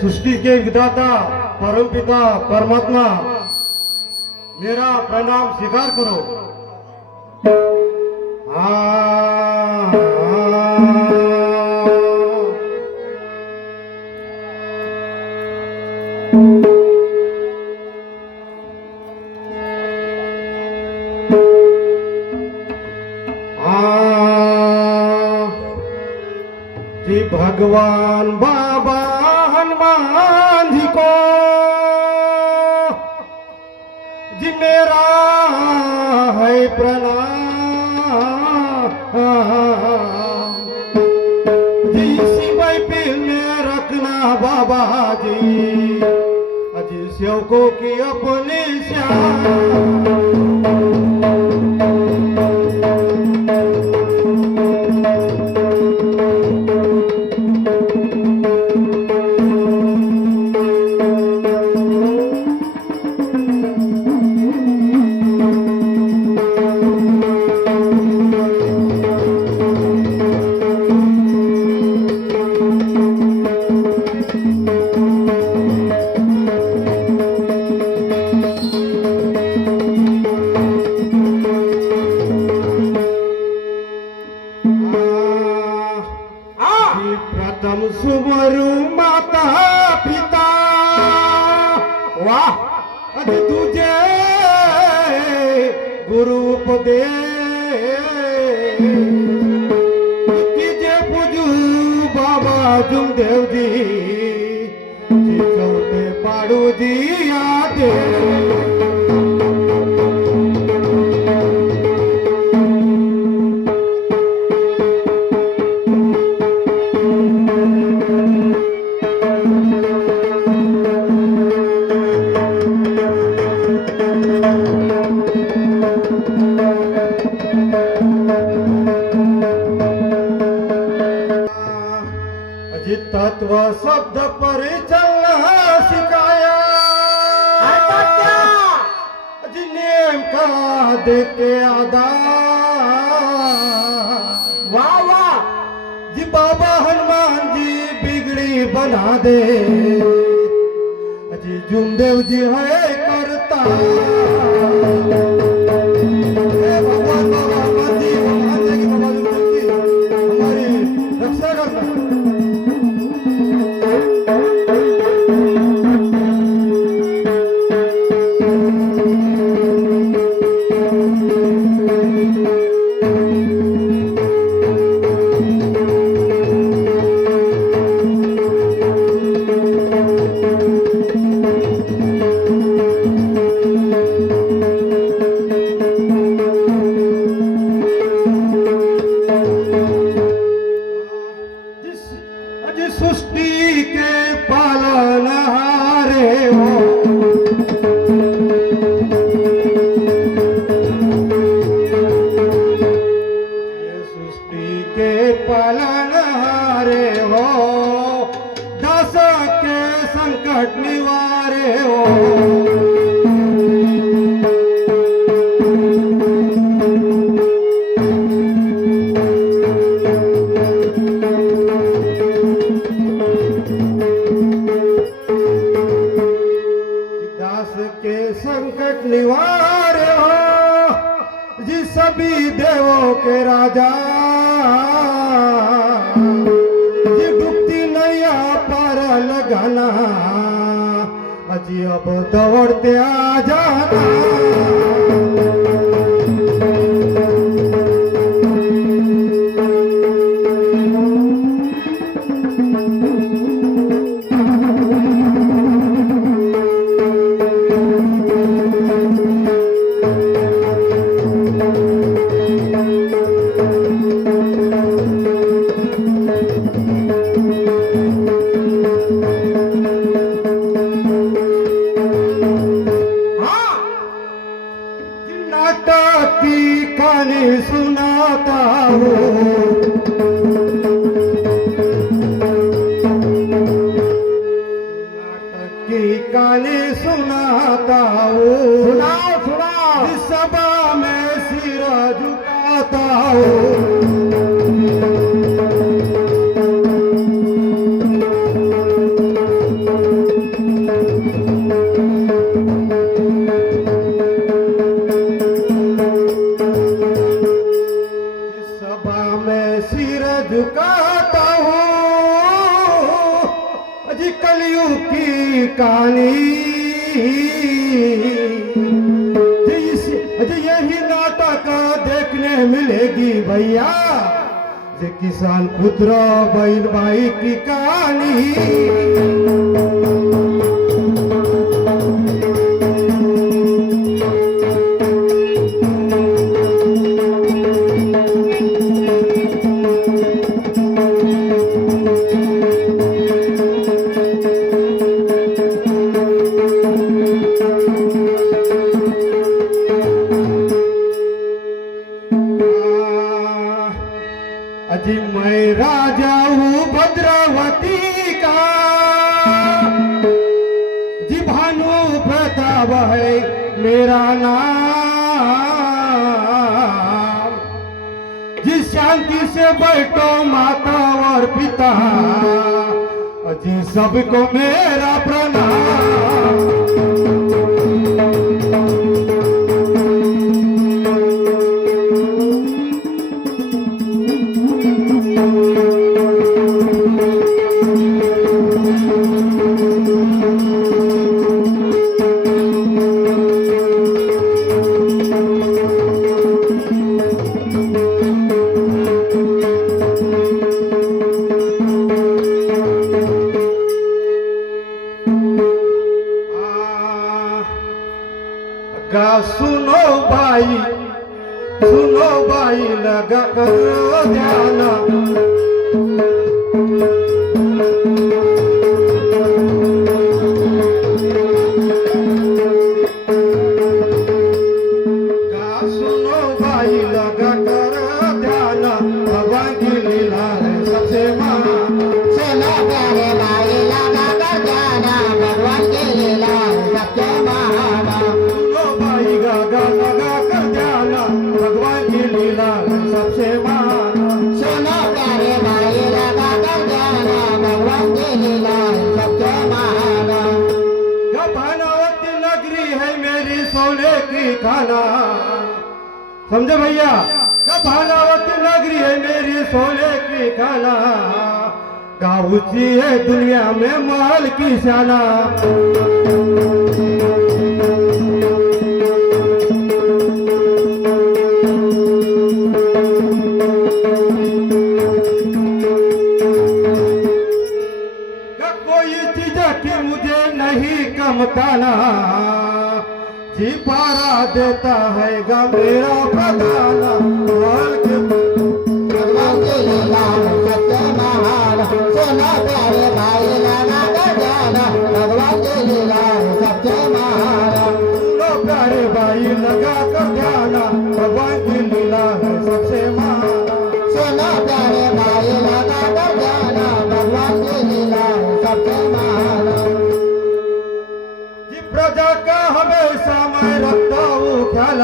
सृष्टि के विधाता परमपिता परमात्मा, मेरा प्रणाम स्वीकार करो। जी भगवान बाबा हनुमान जी को जी मेरा है प्रणाम। जी इसी महफिल में रखना बाबा जी अजी सेवकों की अपनी श्याम। प्रथम सुमरु माता पिता वाह अज तुझे गुरु उपदेश कीजे पूजू बाबा जुमदेव जी चौथे पाड़ू दिया दे। तत्व शब्द पर चलना सिखाया जी नेम का देख के आदा। वाह वाह जी बाबा हनुमान जी बिगड़ी बना दे जी जुमदेव जी है करता। भगवान बाबा हनुमान जी भगवान जी की बाबा जुमदेव जी हमारी रक्षा करना। सृष्टि के पालनहारे हो ये सृष्टि के पालनहारे हो दास के संकट निवारे हो। के संकट निवार हो जी सभी देवों के राजा जी डूबती नैया पर लगाना अजी अब दौड़ते आ जाना। की कहानी सुनाता हूँ नाटक की कहानी सुनाता हूँ। सुनाओ सुनाओ इस सभा में सिर झुकाता हूँ। की कहानी यही नाटक देखने मिलेगी भैया, जे किसान पुत्र बहन भाई की कहानी। अजी मैं राजा हूँ भद्रावती का, जी भानु प्रताप है मेरा नाम, जी शांति से बैठो माता और पिता, जी सबको मेरा प्रणाम। सुनो भाई लगा करो ध्यान, सुनो भाई लगा करो ध्यान, भगवान की लीला है सबसे महान। सुनो प्यारे भाई लगा कर ध्यान, भगवान की लीला सबसे महान। सुनो भाई गागा लगा कर ध्यान, भगवान की लीला सबसे महान। सुनो प्यारे भाई लगा कर ध्यान, भगवान की लीला सबसे महान। भानावती नगरी है मेरी सोने की खाना, समझे भैया। भानावती नगरी है मेरी सोने की खाना, गाँव ऊंची है दुनिया में महल की शाना। कोई चीज की मुझे नहीं कमताना, जी पारा देता है गा मेरा बदाना। भगवान की लीला सबसे महान। सुनो प्यारे भाई लगा कर ध्यान, भगवान की लीला सबसे महान। सुनो प्यारे भाई लगा कर ध्यान, भगवान की लीला है सबसे महान। सुनो प्यारे भाई लगा कर ध्यान, भगवान की लीला सबसे महान। जी प्रजा का हमेशा मैं रखता हूँ ख्याल,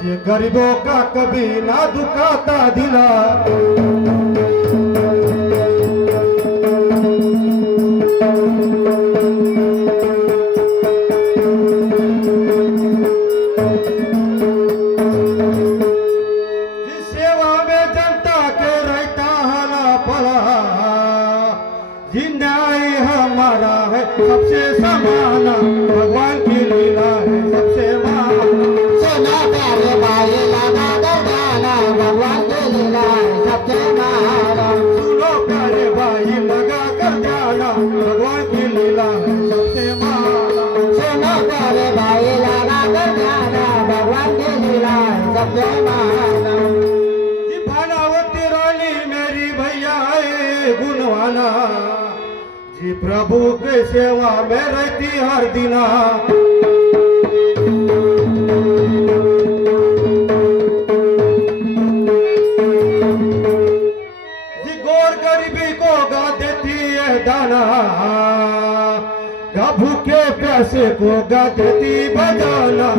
जी गरीबों का कभी ना दुखाता दिला। हमारा है सबसे समान, भगवान की लीला है सबसे महान। सुनो प्यारे भाई लगा कर ध्यान, भगवान की लीला सबसे महान। सुनो प्यारे भाई लगा कर ध्यान, भगवान की लीला है सबसे महान। सुनो प्यारे भाई लगा कर ध्यान, भगवान की लीला सबसे महान। जी भानावती रानी मेरी भैया है गुणवाना, जी प्रभु के सेवा में रहती हर दिना। जी गौर गरीबी को गा देती है दाना, या भूखे प्यासे को गा देती बजाना।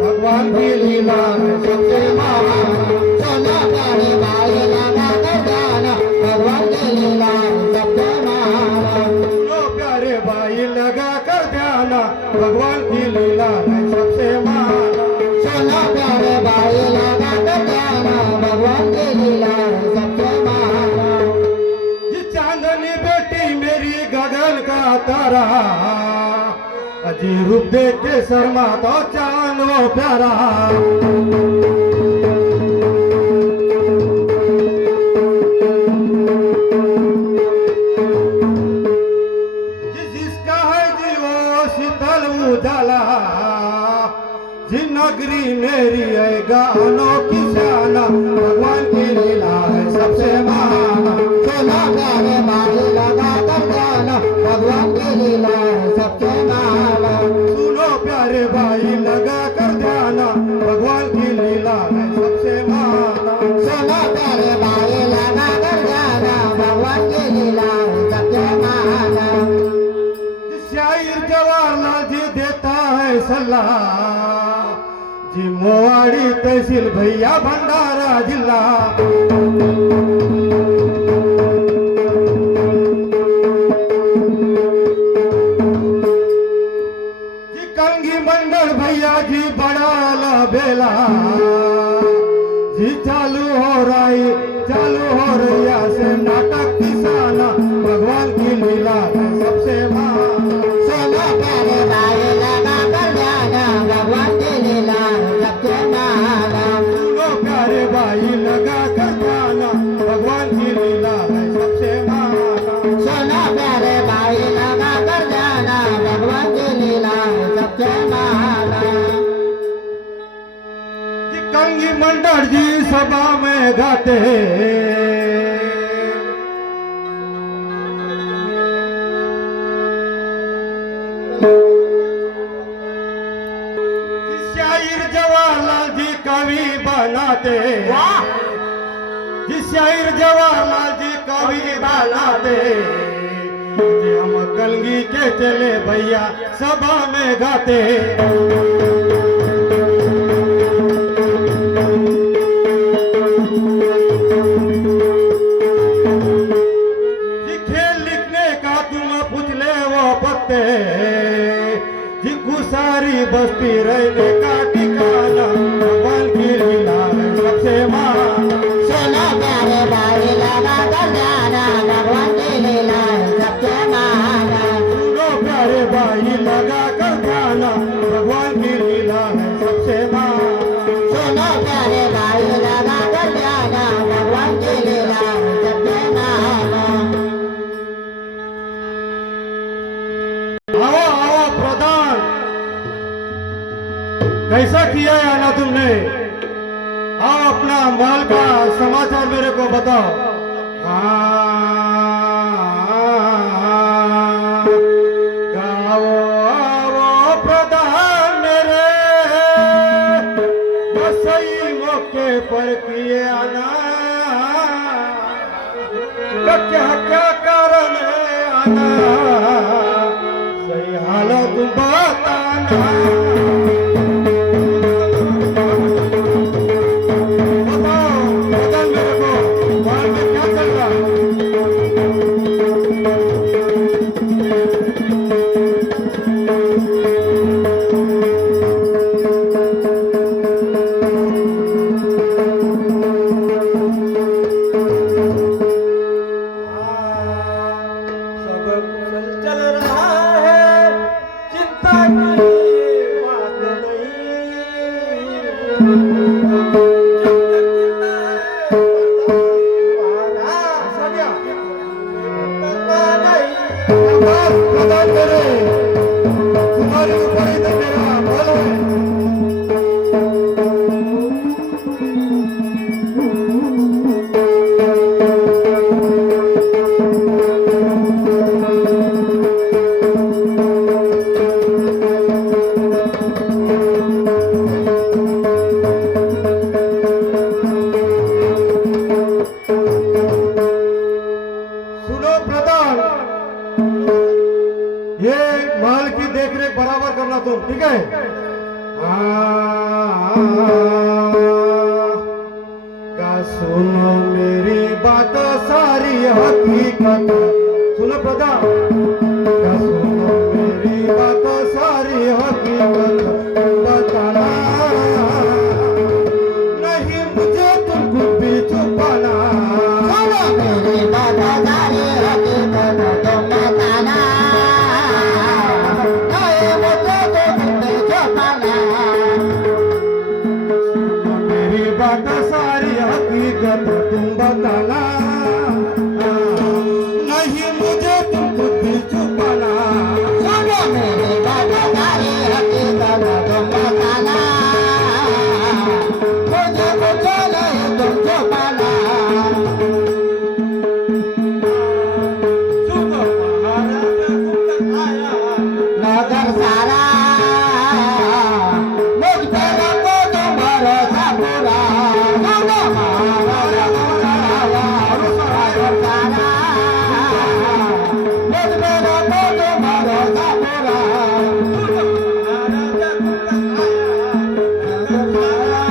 भगवान की लीला है सबसे महान। सुनो प्यारे भाई लगा कर ध्यान, भगवान की लीला सबसे महान। सुनो प्यारे भाई लगा कर ध्यान, भगवान की लीला है सबसे महान। सुनो प्यारे भाई लगा कर ध्यान, भगवान की लीला सबसे महान। जी चांदनी बेटी मेरी गगन का तारा अजी रूप देख के शर्मा तो चांद वो प्यारा जिसका है जी वो शीतल उजाला जी नगरी मेरी है गानों की शाना भगवान की लीला है सबसे महान सुनो प्यारे भाई लगा कर जाना भगवान की लीला है सबसे महान सुनो प्यारे भाई लगा कर ध्याना भगवान की लीला है सबसे महान सुनो प्यारे भाई लगा कर जाना भगवान की लीला है सबसे महान शायर जवाहरलाल जी देता है सलाह जी मोवाड़ी तहसील भैया भंडारा जिला जी कंगी मंडल भैया जी बड़ा बेला जी चालू हो रही से नाटक किसाना भगवान की लीला है सबसे महान सुनो प्यारे भाई लगा कर जाना भगवान की लीला है सबसे महान सुनो प्यारे भाई लगा कर जाना भगवान की लीला है सबसे महान सुनो प्यारे भाई लगा कर जाना भगवान की लीला है सबसे महान जी कंगी मंडल जी सभा में गाते शायर जवाहरलाल जी कवि बनाते जी शायर जवाहरलाल जी कवि बनाते जी हम कलगी के चले भैया सभा में गाते जी खेल लिखने का तुम पूछ ले वो पत्ते जी कुसारी बस्ती रहने का ठिकाना भगवान की लीला है सबसे महान सुनो प्यारे भाई लगा कर जाना भगवान की लीला है सबसे महान सुनो प्यारे भाई लगा कर जाना भगवान की लीला है सबसे महान सुनो प्यारे भाई लगा कर जाना भगवान की लीला है सबसे महान आओ प्रधान कैसा किया है आना तुमने आओ अपना माल का समाचार मेरे को बताओ गाओ आओ प्रधान मेरे बस सही मौके पर किए आना क्या क्या कारण है आना सही हालत बताना चल रहा है चिंता की बात नहीं तुम्हारे ऊपर ही तो मेरा बल है सुनो प्रधान ये महल की देखरेख बराबर करना तुम ठीक है का सुनो मेरी बात सारी हकीकत सुनो प्रधान का सुनो मेरी बात सारी हकीकत बताना नहीं मुझे तुम कुछ भी छुपाना सुनो मेरी बात सारी हकीकत तुम बताना बात सारी हकीकत तुम बताना, नहीं मुझे तुम कुछ भी छुपाना। सुनो मेरी बात सारी हकीकत तुम बताना, मुझे कुछ नहीं तुम छुपाना। सुनो महाराजा तुम आया, नगर सारा मुझ पे रखो तुम भरोसा पूरा। सुनो महाराजा तुम आया, नगर सारा मुझ पे रखो तुम भरोसा पूरा। महाराजा तुम आया,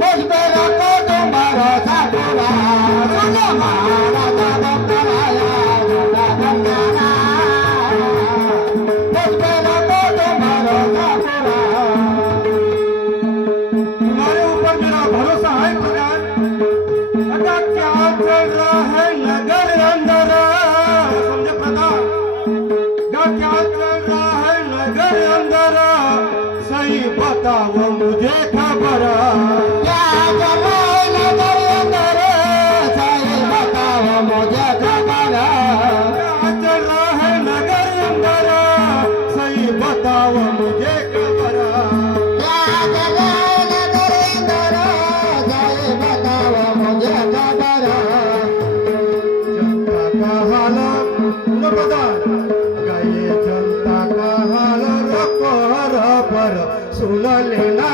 मुझ पे रखो तुम भरोसा पूरा। सुनो महाराजा तुम आया, नगर सारा मुझ पे रखो तुम भरोसा पूरा। तुम्हारे ऊपर मेरा भरोसा है प्रधान। अगा क्या चल रहा है नगर अंदर, समझे प्रधान? अगा क्या चल रहा है नगर अंदर, सही बताओ मुझे खबर। क्या चल रहा है नगर अंदर, सही बताओ मुझे खबर। क्या चल रहा है नगर अंदर, सही बताओ मुझे खबर। क्या चल रहा है नगर अंदर, सही बताओ मुझे खबर। जनता का हाल न प्रधान, ये जनता का हाल रखो पर सुन लेना,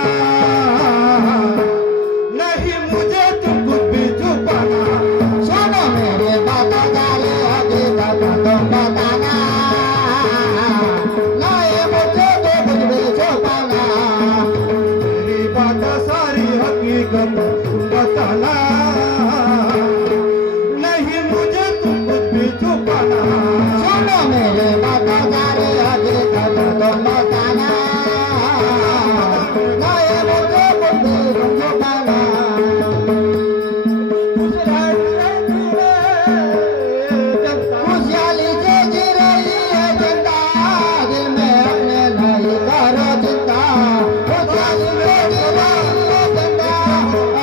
नहीं मुझे तुम कुछ भी छुपाना। सुनो मेरी बात सारी हकीकत तुम बताना, नहीं मुझे तो कुछ भी छुपाना। मेरी बात सारी हकीकत तुम बताना, नहीं मुझे तुम कुछ भी छुपाना। सुनो मेरी बात सारी हकीकत तुम बताना, नहीं मुझे कुछ भी तुम छुपाना। खुशहाली से जी रही है जनता, दिल में अपने नहीं करो चिंता। खुशहाली से जी रही है जनता,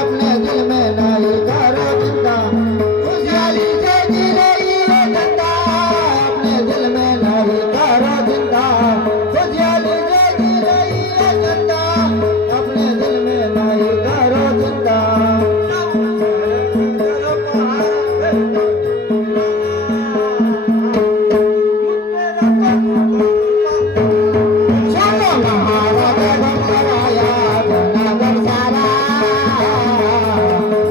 अपने दिल में नहीं करो चिंता। खुशहाली से जी रही है जनता, अपने दिल में नहीं करो चिंता। खुशहाली से जी रही है जनता, अपने दिल में नहीं करो चिंता। सुनो महाराजा तुम आया, नगर सारा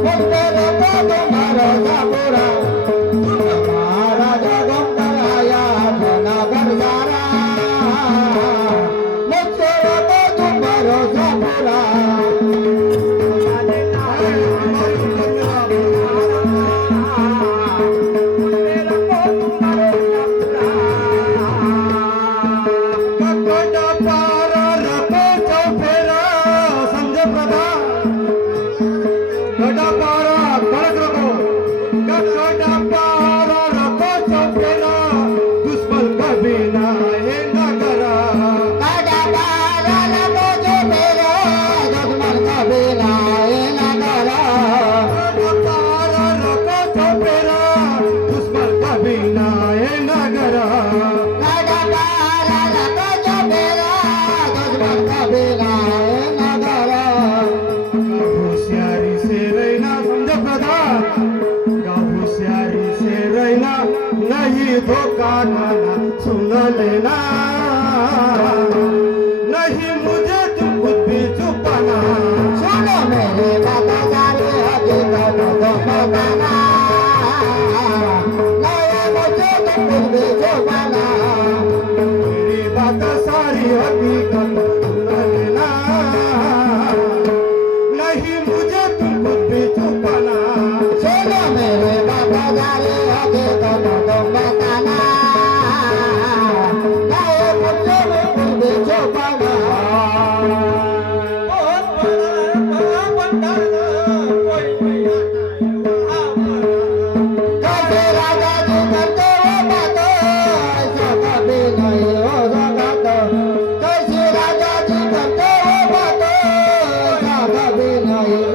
मुझ पे रखो तुम भरोसा पूरा। महाराजा तुम आया, नगर सारा मुझ पे रखो तुम भरोसा पूरा। गड्ढा पारा रखो चौफेरा, समझे प्रधान? गड्ढा पारा कड़क रखो, गड्ढा पारा रखो चौफेरा, दुश्मन कभी ना ये ना करा। काटा पारा लगो जो मेरा, दुश्मन कभी लाए न करा। गड्ढा पारा रखो चौफेरा, दुश्मन कभी ना ये ना करा। काटा पारा लगो जो मेरा, दुश्मन कभी लाए न करा। होशियारी से रहना, समझे प्रधान? होशियारी से रहना, नहीं धोखा खाना सुन लेना, नहीं मुझे तुम कुछ भी छुपाना। सुनो मेरी बात सारी हकीकत तुम बताना, नहीं मुझे तुम कुछ भी छुपाना। मेरी बात सारी हकीकत सुन लेना, नहीं मुझे तुम कुछ भी छुपाना। सुनो मेरी बात सारी हकीकत तुम बताना, नहीं मुझे कुछ भी छुपाना। बहुत बड़ा बड़ा कोई नहीं आता कैसे राजा जी करते हो बातें, ऐसा कभी नहीं हो सकता। नहीं